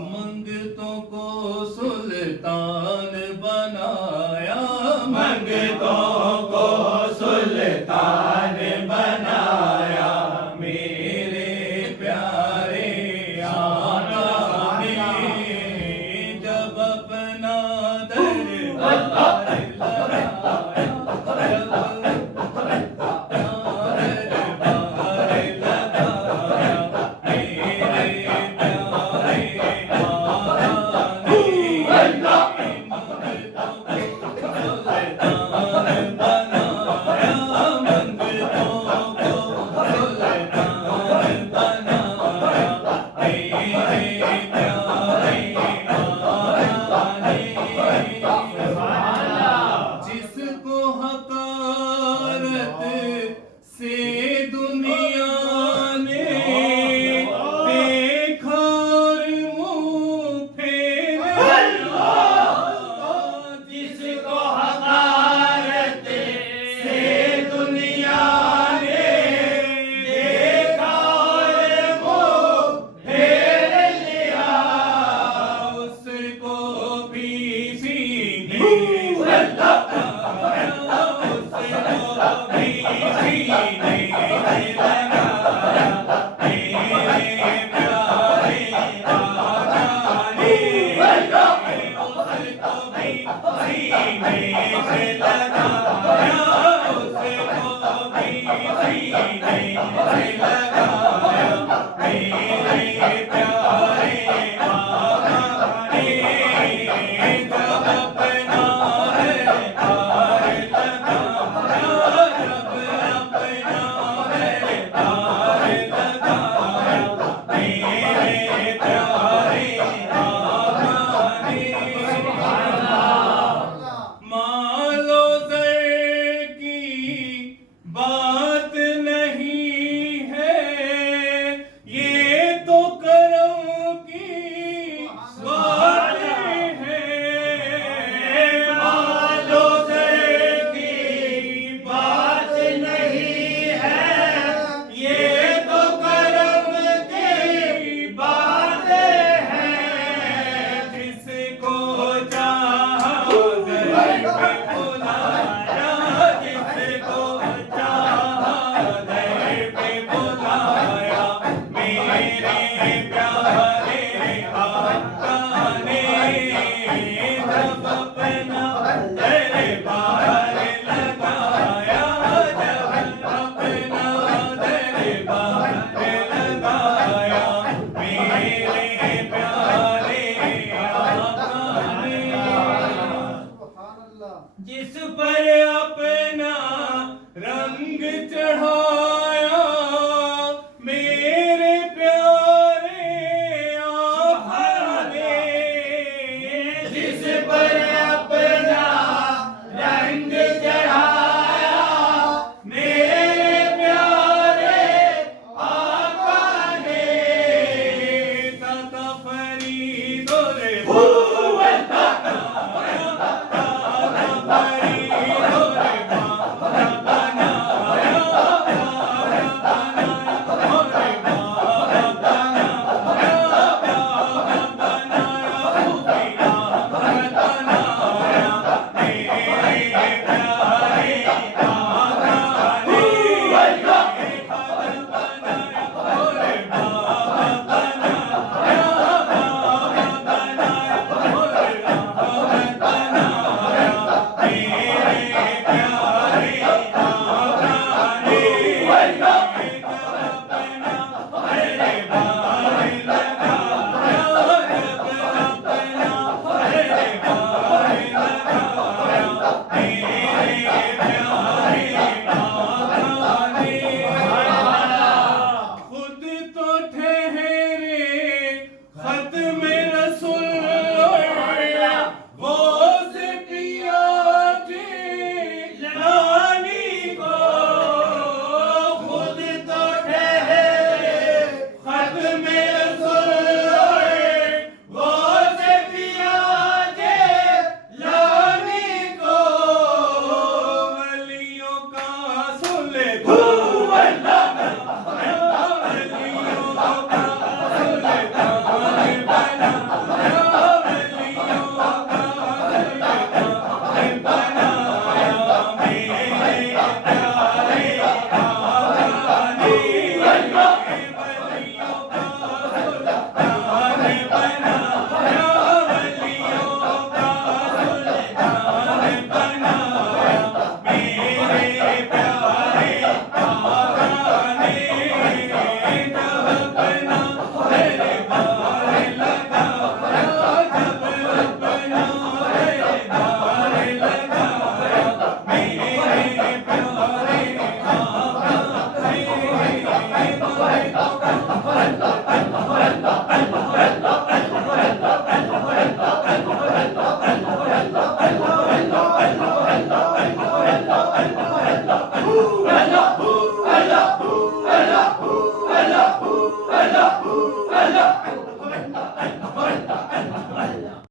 मंगतों को सुल्तान बनाया, मंगतों को सुल्तान बनाया, मेरे प्यारे आका ने जब अपना दरबार लगाया, जिसको हकारत से दुनिया ने देखा और मुंह फेर लिया, जिसको हकारत से दुनिया ने देखा और मुंह फेर लिया, उसको भी सीने से लगाया, उसको भी सीने से लगाया, मेरे प्यारे आका ने उसको भी सीने से लगाया, उसको भी सीने से लगाया, मेरे प्यारे आका ने जब अपना दरबार लगाया, जब अपना दरबार लगाया, मेरे प्यारे आका ने मालो ज़र की बात नहीं है, ये तो करम की बात है, मालो ज़र की बात नहीं है, ये तो करम की बात है, जिसको चाहा दर पे बुलाया, जिसको चाहा दर पे बुलाया, मेरे प्यारे आका ने जब अपना दरबार लगाया, जब अपना दरबार लगाया, मेरे प्यारे आका ने जिस पर अपना रंग चढ़ाया,